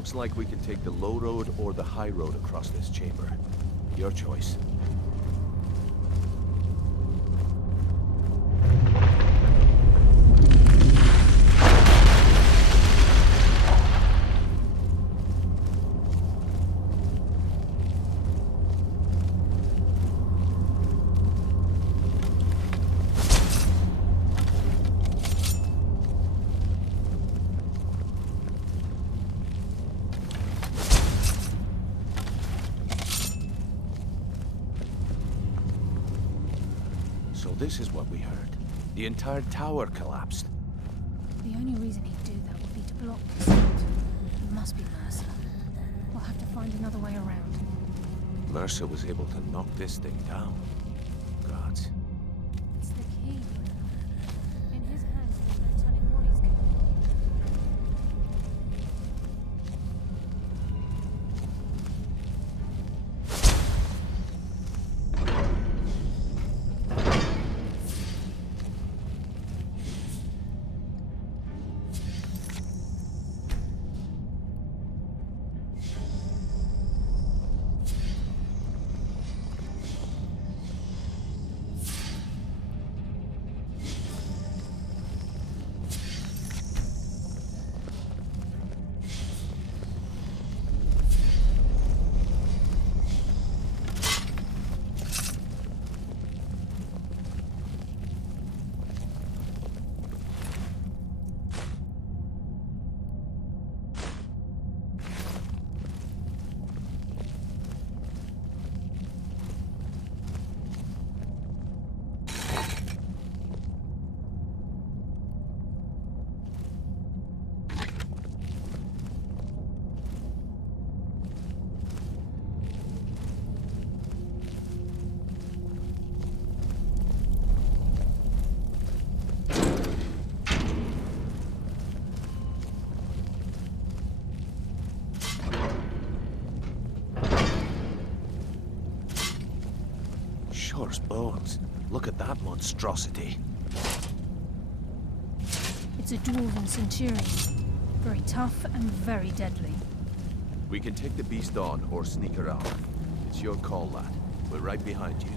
Looks like we can take the low road or the high road across this chamber. Your choice. So this is what we heard. The entire tower collapsed. The only reason he'd do that would be to block the sound. It must be Mercer. We'll have to find another way around. Mercer was able to knock this thing down. Gods. It's the key. In his hands, there's no telling what he's capable of. Shore's bones. Look at that monstrosity. It's a dwarven centurion. Very tough and very deadly. We can take the beast on or sneak around. It's your call, lad. We're right behind you.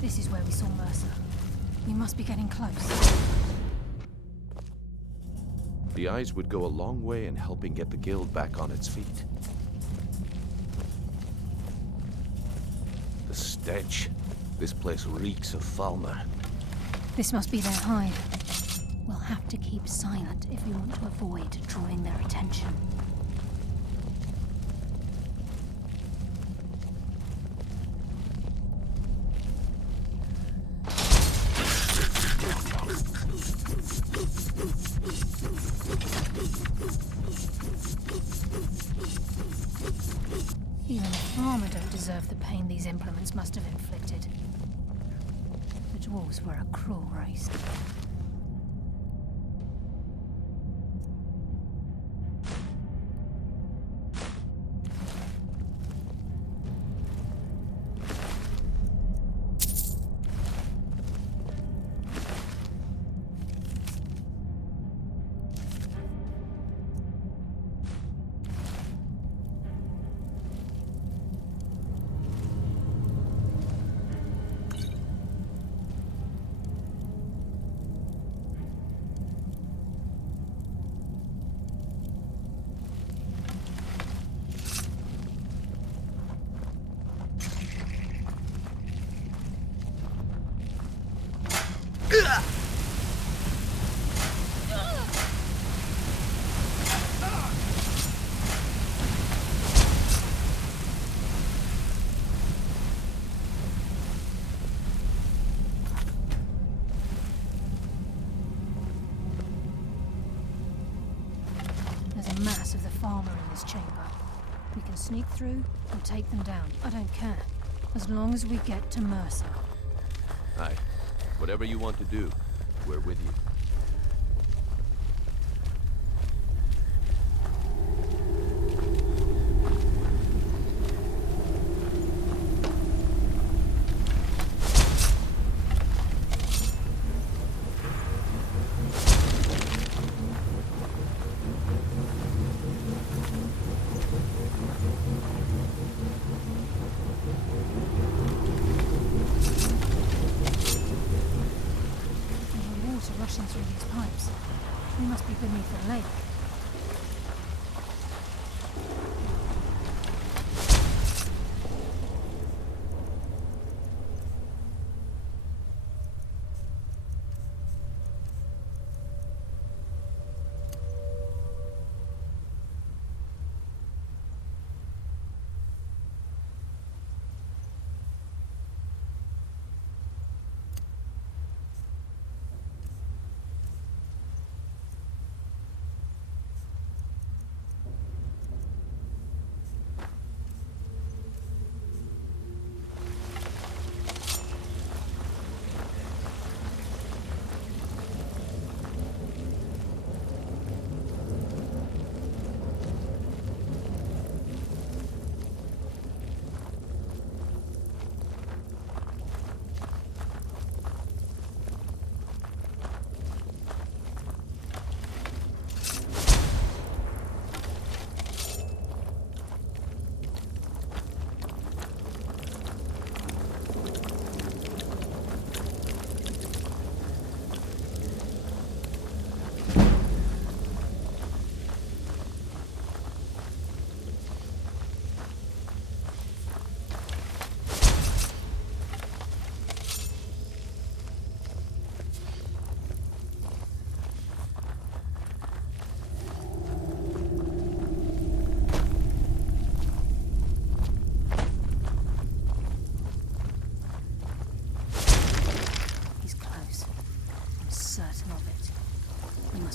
This is where we saw Mercer. We must be getting close. The eyes would go a long way in helping get the guild back on its feet. The stench. This place reeks of Falmer. This must be their hive. We'll have to keep silent if we want to avoid drawing their attention. Even the farmer don't deserve the pain these implements must have inflicted. The dwarves were a cruel race. a mass of the farmer in this chamber. We can sneak through and take them down. I don't care. As long as we get to Mercer. Aye. Whatever you want to do, we're with you. Rushing through these pipes. We must be beneath a lake.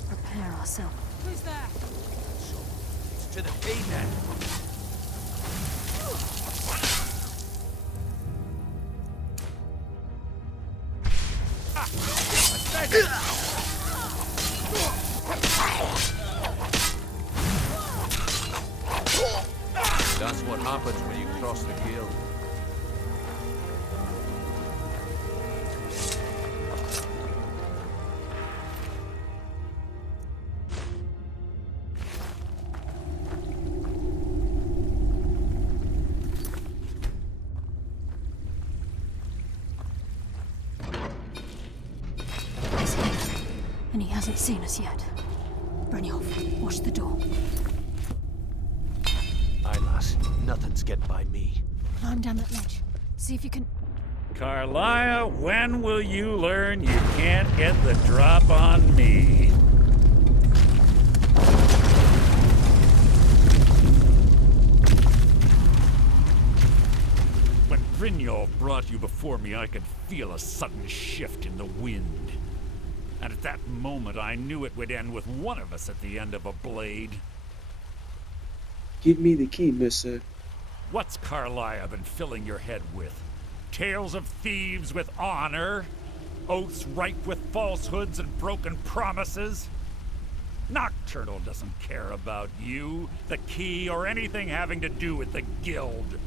Prepare ourselves. Who's there? So, it's to the gate then. That's what happens when you cross the guild. And he hasn't seen us yet. Brynjolf, watch the door. Aye, lass. Nothing's getting by me. Climb down that ledge. See if you can... Carlia, when will you learn you can't get the drop on me? When Brynjolf brought you before me, I could feel a sudden shift in the wind. And at that moment, I knew it would end with one of us at the end of a blade. Give me the key, Mercer. What's Carlia been filling your head with? Tales of thieves with honor? Oaths ripe with falsehoods and broken promises? Nocturnal doesn't care about you, the key, or anything having to do with the guild.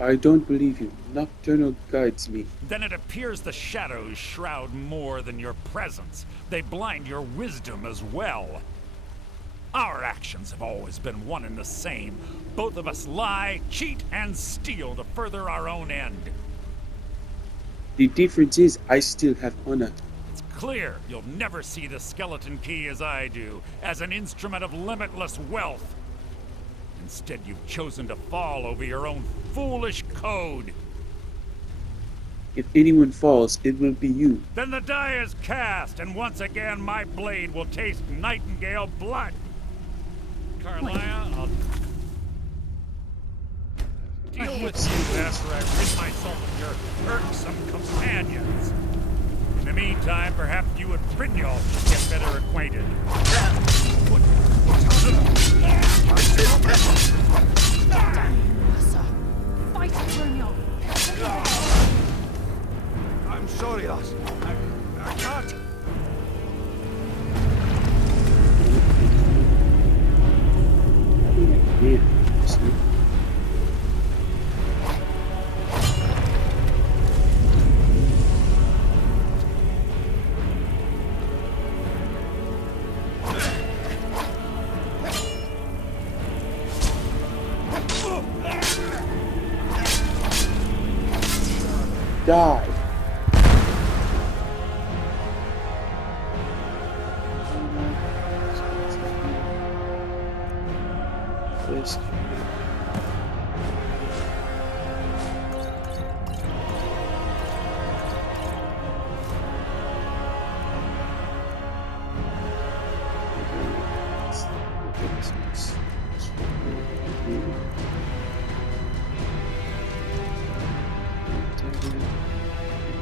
I don't believe you. Nocturnal guides me. Then it appears the shadows shroud more than your presence. They blind your wisdom as well. Our actions have always been one and the same. Both of us lie, cheat, and steal to further our own end. The difference is I still have honor. It's clear you'll never see the skeleton key as I do, as an instrument of limitless wealth. Instead, you've chosen to fall over your own foolish code. If anyone falls, it will be you. Then the die is cast, and once again my blade will taste nightingale blood. Carlia, deal with you after I rid myself of your irksome companions. In the meantime, perhaps you and Brynjolf should get better acquainted. Mercer. Fight Brynjolf. I'm sorry, lass. I can't. Yeah. Die. This.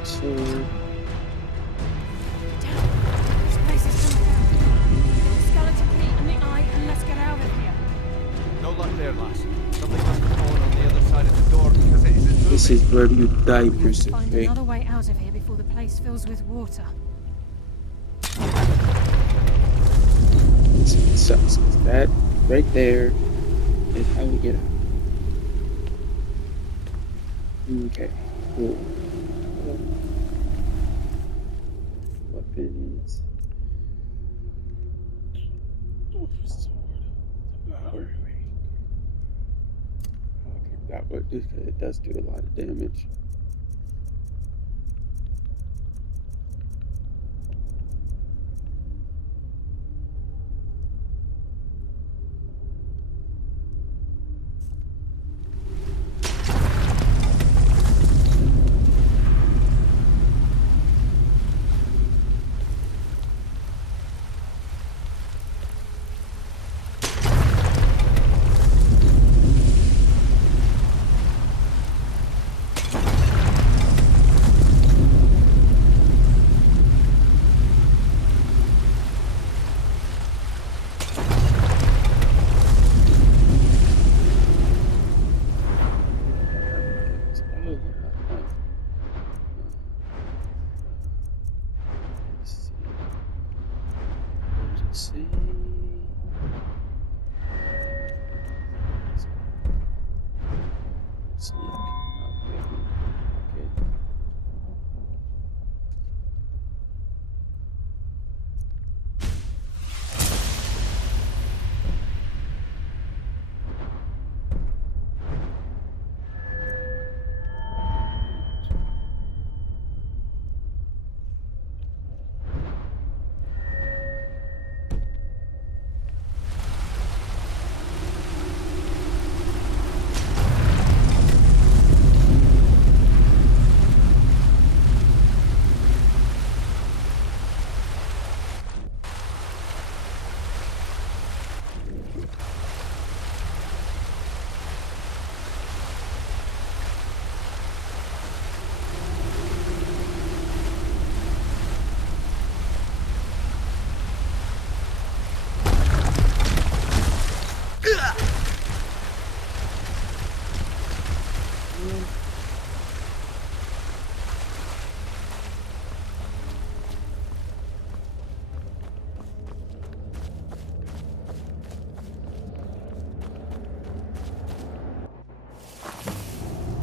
Sword. This place is coming down. Get the skeleton key and the eye and let's get out of here. No luck there, lass. Something must have fallen on the other side of the door because it isn't moving. This is where you die, We have to person. find Okay? another way out of here before the place fills with water. It sucks. 'Cause that right there is how we get out. Okay, cool. Weapons. Sword. Devouring. Okay, that would it does do a lot of damage. See. Sneak. Okay.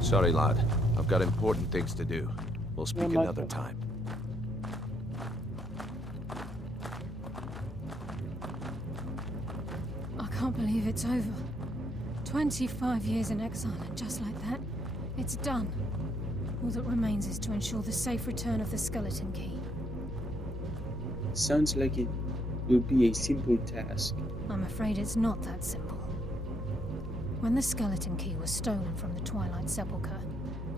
Sorry, lad. I've got important things to do. We'll speak my another fault. time. I can't believe it's over. 25 years in exile, and just like that, it's done. All that remains is to ensure the safe return of the skeleton key. Sounds like it will be a simple task. I'm afraid it's not that simple. When the skeleton key was stolen from the Twilight Sepulchre,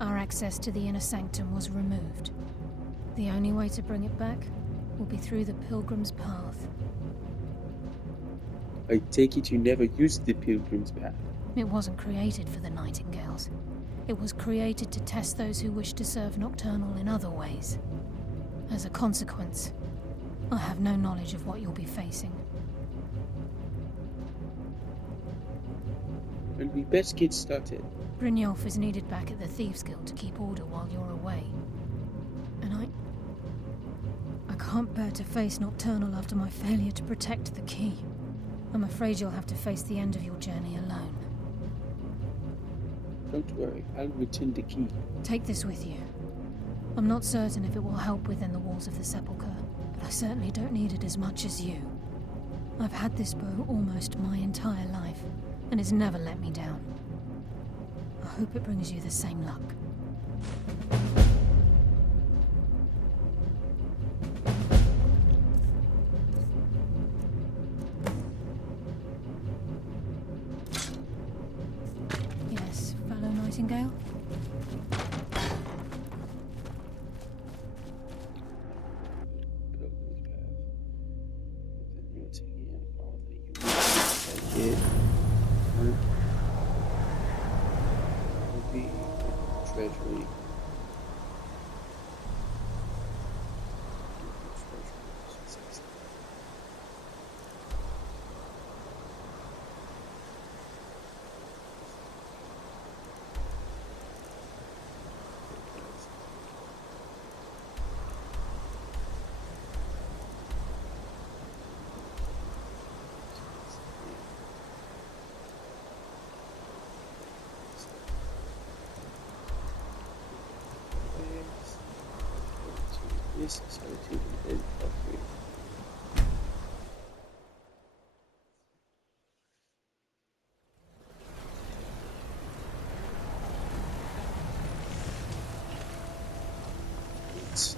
our access to the inner sanctum was removed. The only way to bring it back will be through the Pilgrim's Path. I take it you never used the Pilgrim's Path. It wasn't created for the Nightingales. It was created to test those who wish to serve Nocturnal in other ways. As a consequence, I have no knowledge of what you'll be facing. And we best get started. Brynjolf is needed back at the Thieves Guild to keep order while you're away. And I can't bear to face Nocturnal after my failure to protect the key. I'm afraid you'll have to face the end of your journey alone. Don't worry, I'll return the key. Take this with you. I'm not certain if it will help within the walls of the Sepulchre, but I certainly don't need it as much as you. I've had this bow almost my entire life, and it's never let me down. I hope it brings you the same luck. Yes, fellow Nightingale? Treasury. This is solitude and offering. Let's see.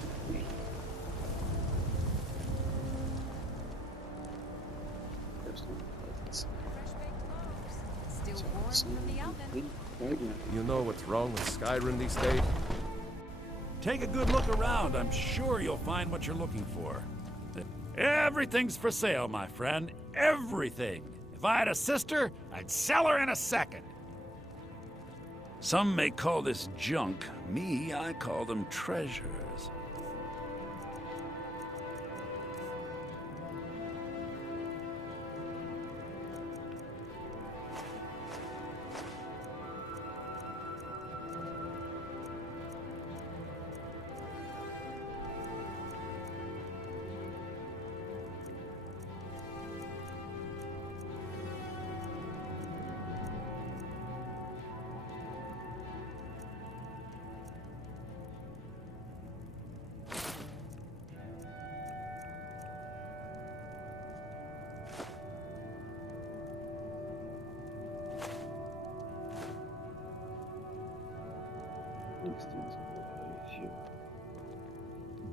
Still warm from the oven. Right now. You know what's wrong with Skyrim these days? Take a good look around. I'm sure you'll find what you're looking for. Everything's for sale, my friend. Everything. If I had a sister, I'd sell her in a second. Some may call this junk. Me, I call them treasures.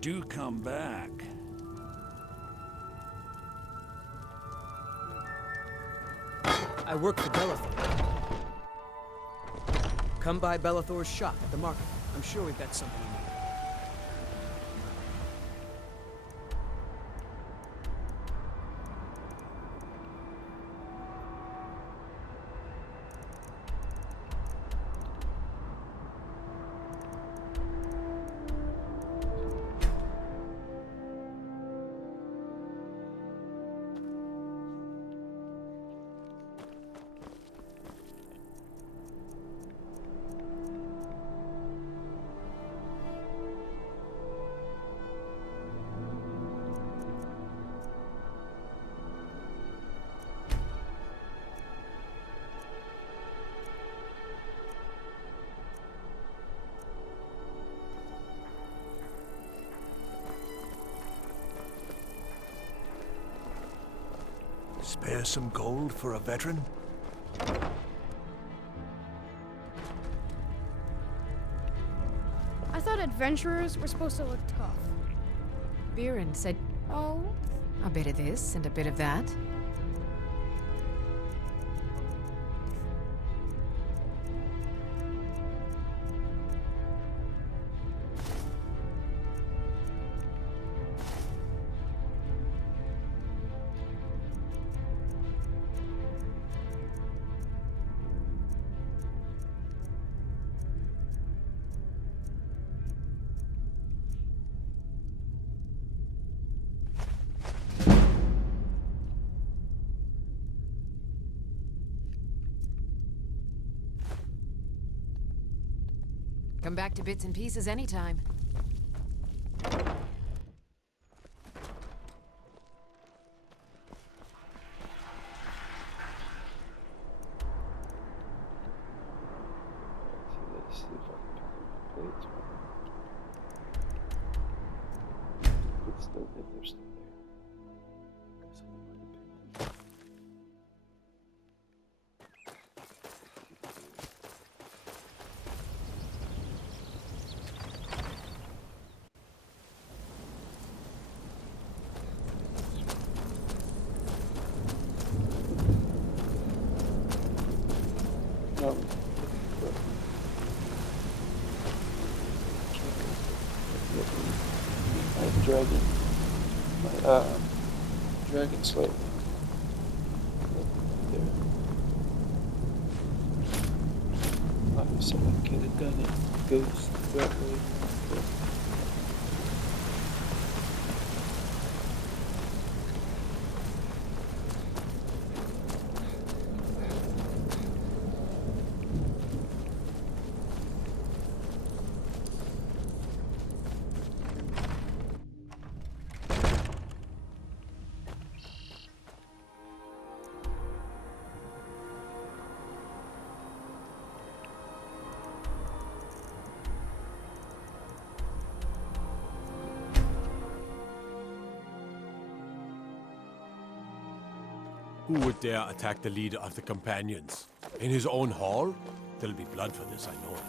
Do come back. I work for Bellathor. Come by Bellathor's shop at the market. I'm sure we've got something you need. Spare some gold for a veteran? I thought adventurers were supposed to look tough. Viren said, oh, a bit of this and a bit of that. Come back to bits and pieces anytime. Let's see if I can pick up my plates. It's still there. They're still there. Guess I might have picked them. No. My dragon. My dragon slayer. There. Obviously I could have done it. Goes that way. Who would dare attack the leader of the companions? In his own hall? There'll be blood for this, I know it.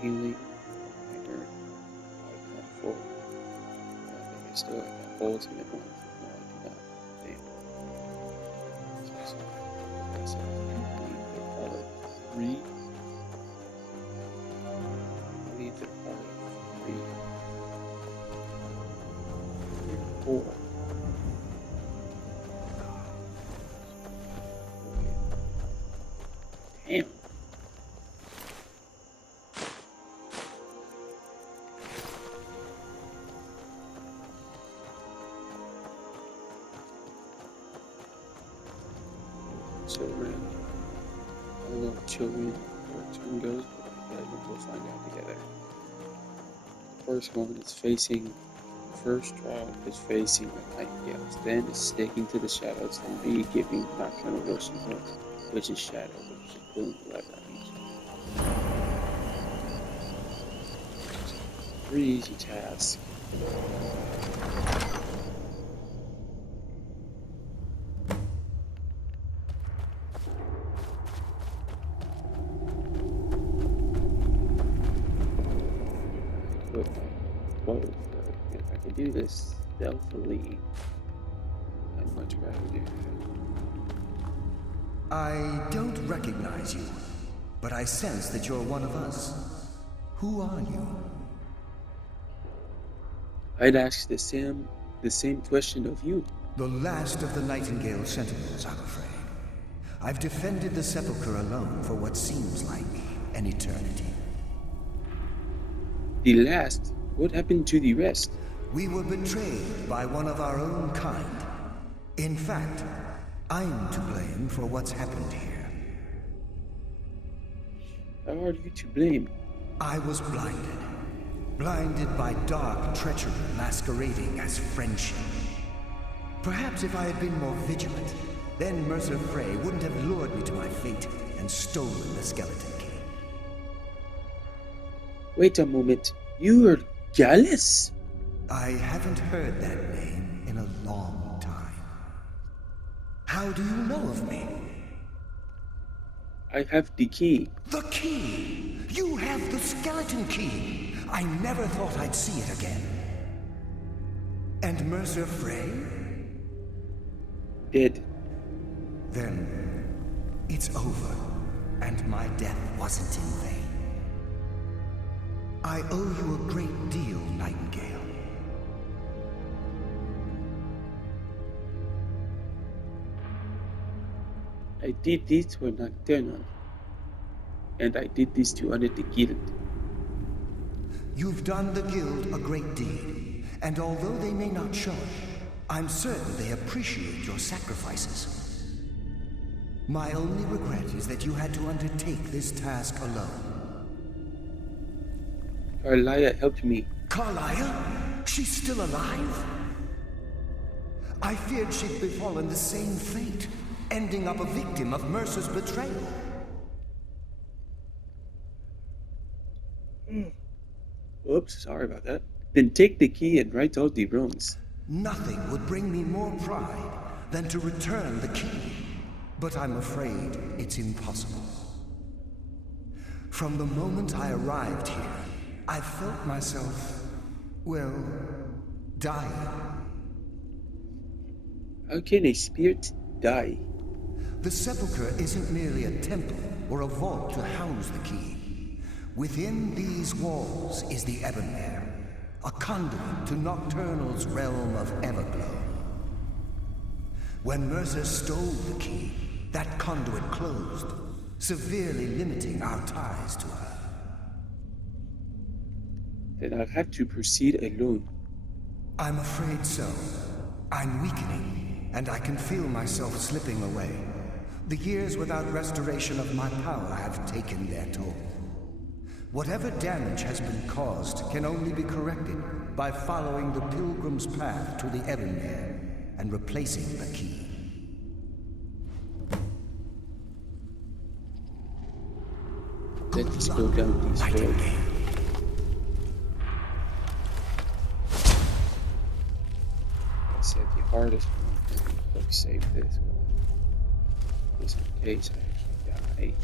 Healing, minor, icon 4. I think I still have that ultimate one. No, I do not. Damn. So, I guess I need the 3. I need the 3. 4. Damn. Children. I don't know if children or twin goes, but we'll find out together. The first one is facing, the first trial is facing the nightingales, then is sticking to the shadows, and B giving nocturnal wishing hooks, which is shadow, which is boom, whatever that means. 3 easy tasks. If I could do this stealthily, I'd much rather do that. I don't recognize you, but I sense that you're one of us. Who are you? I'd ask the same question of you. The last of the Nightingale Sentinels, I'm afraid. I've defended the Sepulchre alone for what seems like an eternity. The last? What happened to the rest? We were betrayed by one of our own kind. In fact, I'm to blame for what's happened here. How are you to blame? I was blinded. Blinded by dark treachery masquerading as friendship. Perhaps if I had been more vigilant, then Mercer Frey wouldn't have lured me to my fate and stolen the skeleton key. Wait a moment. You are Gallus? I haven't heard that name in a long time. How do you know of me? I have the key. The key! You have the skeleton key! I never thought I'd see it again. And Mercer Frey? Dead. Then it's over, and my death wasn't in vain. I owe you a great deal, Nightingale. I did this for Nocturnal. And I did this to honor the guild. You've done the guild a great deed, and although they may not show it, I'm certain they appreciate your sacrifices. My only regret is that you had to undertake this task alone. Carlia helped me. Carlia? She's still alive? I feared she'd befallen the same fate, ending up a victim of Mercer's betrayal. Oops, sorry about that. Then take the key and right out the wrongs. Nothing would bring me more pride than to return the key, but I'm afraid it's impossible. From the moment I arrived here, I felt myself, well, dying. How can a spirit die? The sepulchre isn't merely a temple or a vault to house the key. Within these walls is the Ebonmere, a conduit to Nocturnal's realm of Everglow. When Mercer stole the key, that conduit closed, severely limiting our ties to her. Then I'll have to proceed alone. I'm afraid so. I'm weakening, and I can feel myself slipping away. The years without restoration of my power have taken their toll. Whatever damage has been caused can only be corrected by following the pilgrim's path to the Ebonmere and replacing the key. Let's go down these roads. I said the hardest one. Let's save this one. Just in case I actually die.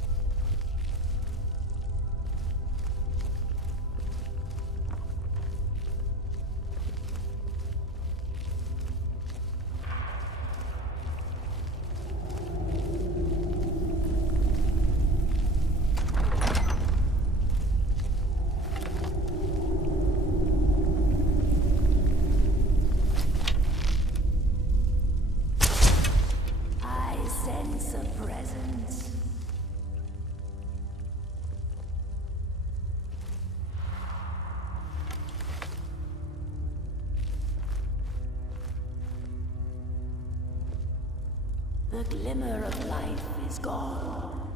The glimmer of life is gone.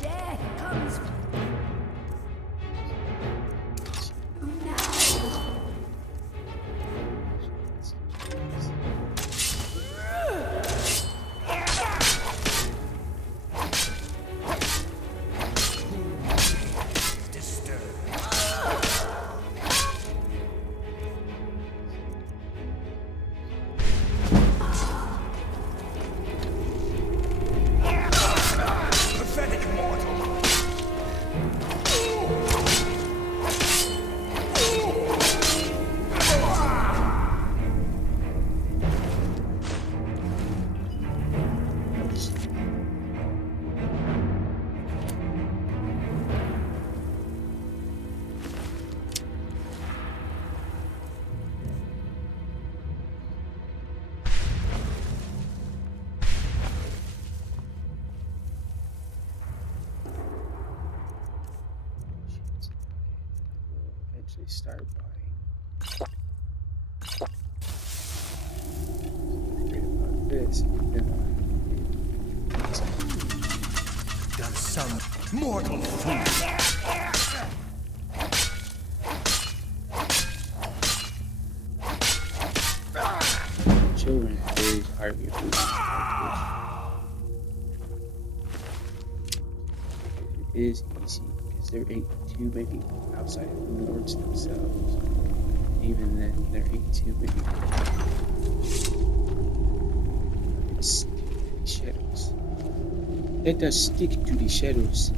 Death comes now. actually start by great about this, and then Does some mortal fool children is arguably it is easy because there ain't too many outside of the lords themselves. Even then, there ain't too many. It's stick to the shadows. Let us stick to the shadows.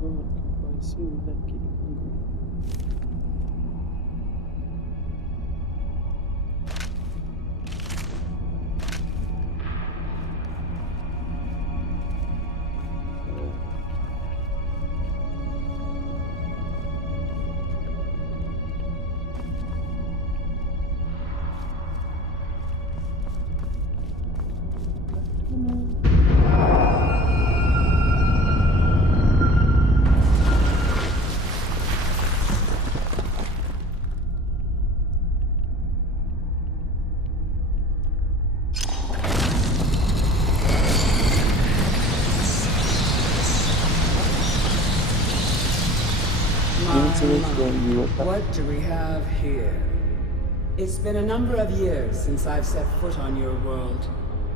Someone come by soon, I'm getting hungry. What do we have here? It's been a number of years since I've set foot on your world.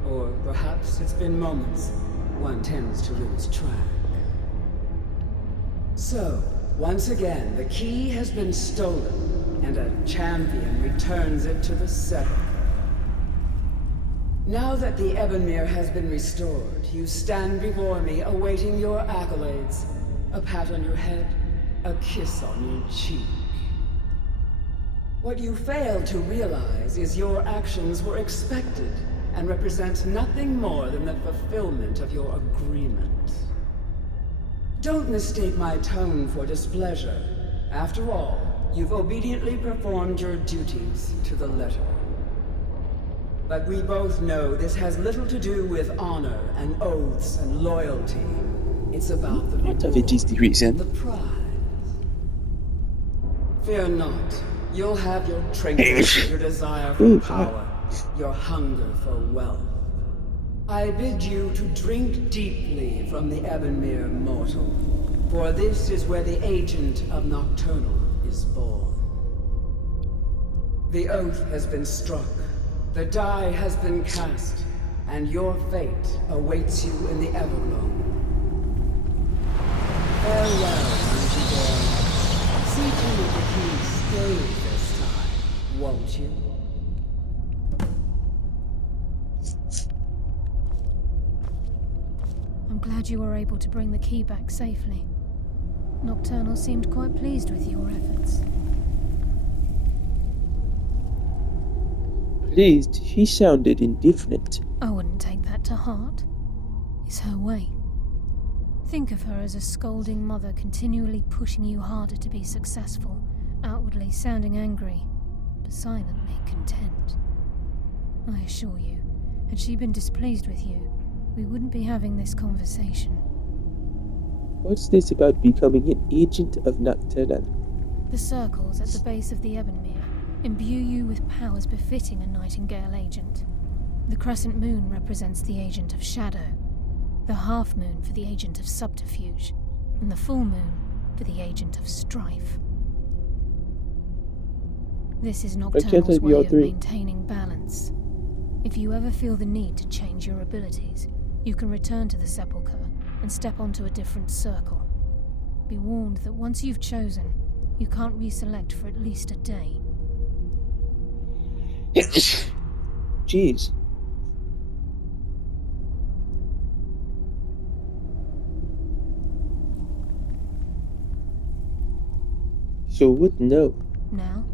Or perhaps it's been moments. One tends to lose track. So, once again, the key has been stolen, and a champion returns it to the Sepulchre. Now that the Ebonmere has been restored, you stand before me awaiting your accolades. A pat on your head, a kiss on your cheek. What you fail to realize is your actions were expected and represent nothing more than the fulfillment of your agreement. Don't mistake my tone for displeasure. After all, you've obediently performed your duties to the letter. But we both know this has little to do with honor and oaths and loyalty. It's about the What reward, of it is the reason? the prize. Fear not. You'll have your trinkets, your desire for power, your hunger for wealth. I bid you to drink deeply from the Ebonmere mortal, for this is where the agent of Nocturnal is born. The oath has been struck, the die has been cast, and your fate awaits you in the Everglow. Farewell, Nightingale. See to it that he stays this time, won't you? I'm glad you were able to bring the key back safely. Nocturnal seemed quite pleased with your efforts. Pleased? She sounded indifferent. I wouldn't take that to heart. It's her way. Think of her as a scolding mother continually pushing you harder to be successful, outwardly sounding angry, but silently content. I assure you, had she been displeased with you, we wouldn't be having this conversation. What's this about becoming an agent of Nocturnal? The circles at the base of the Ebonmere imbue you with powers befitting a Nightingale agent. The crescent moon represents the agent of shadow, the half moon for the agent of subterfuge, and the full moon for the agent of strife. This is Nocturnal's way of maintaining balance. If you ever feel the need to change your abilities, you can return to the Sepulchre and step onto a different circle. Be warned that once you've chosen, you can't reselect for at least a day. Jeez. So what now? Now,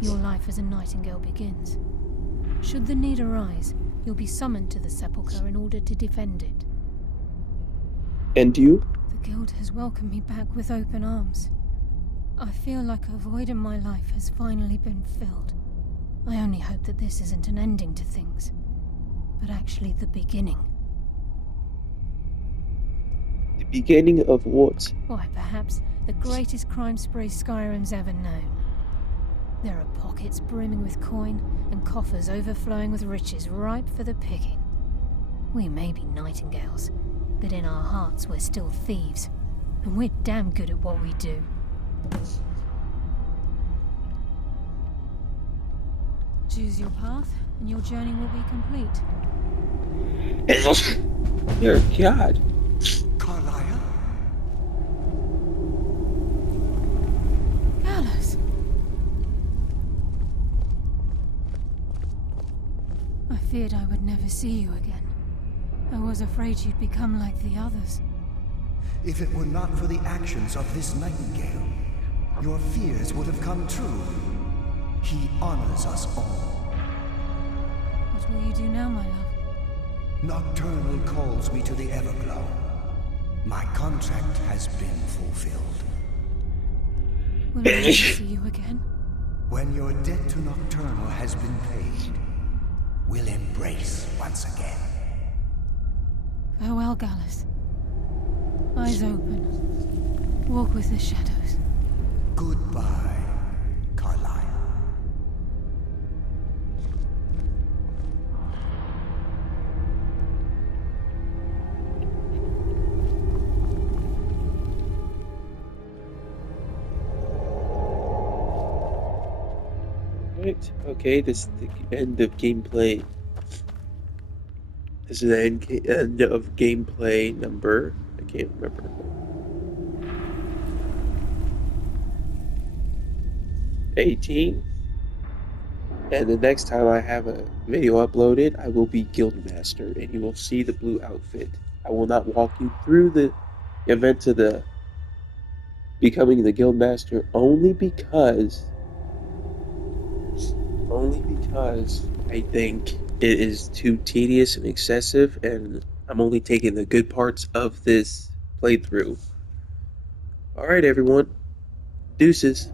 your life as a Nightingale begins. Should the need arise, you'll be summoned to the Sepulchre in order to defend it. And you? The Guild has welcomed me back with open arms. I feel like a void in my life has finally been filled. I only hope that this isn't an ending to things, but actually the beginning. The beginning of what? Why, perhaps the greatest crime spree Skyrim's ever known. There are pockets brimming with coin and coffers overflowing with riches ripe for the picking. We may be Nightingales, but in our hearts we're still thieves, and we're damn good at what we do. Choose your path, and your journey will be complete. Dear God. Carlia? Gallows! I feared I would never see you again. I was afraid you'd become like the others. If it were not for the actions of this Nightingale, your fears would have come true. He honors us all. What will you do now, my love? Nocturnal calls me to the Everglow. My contract has been fulfilled. Will I ever see you again? When your debt to Nocturnal has been paid, we'll embrace once again. Farewell, Gallus. Eyes open. Walk with the shadows. Goodbye, Carlia. Right. Okay, this is the end of gameplay. This is the end of gameplay number. I can't remember. 18. And the next time I have a video uploaded, I will be Guildmaster, and you will see the blue outfit. I will not walk you through the events of the becoming the Guildmaster only because I think it is too tedious and excessive, and I'm only taking the good parts of this playthrough. Alright everyone, deuces.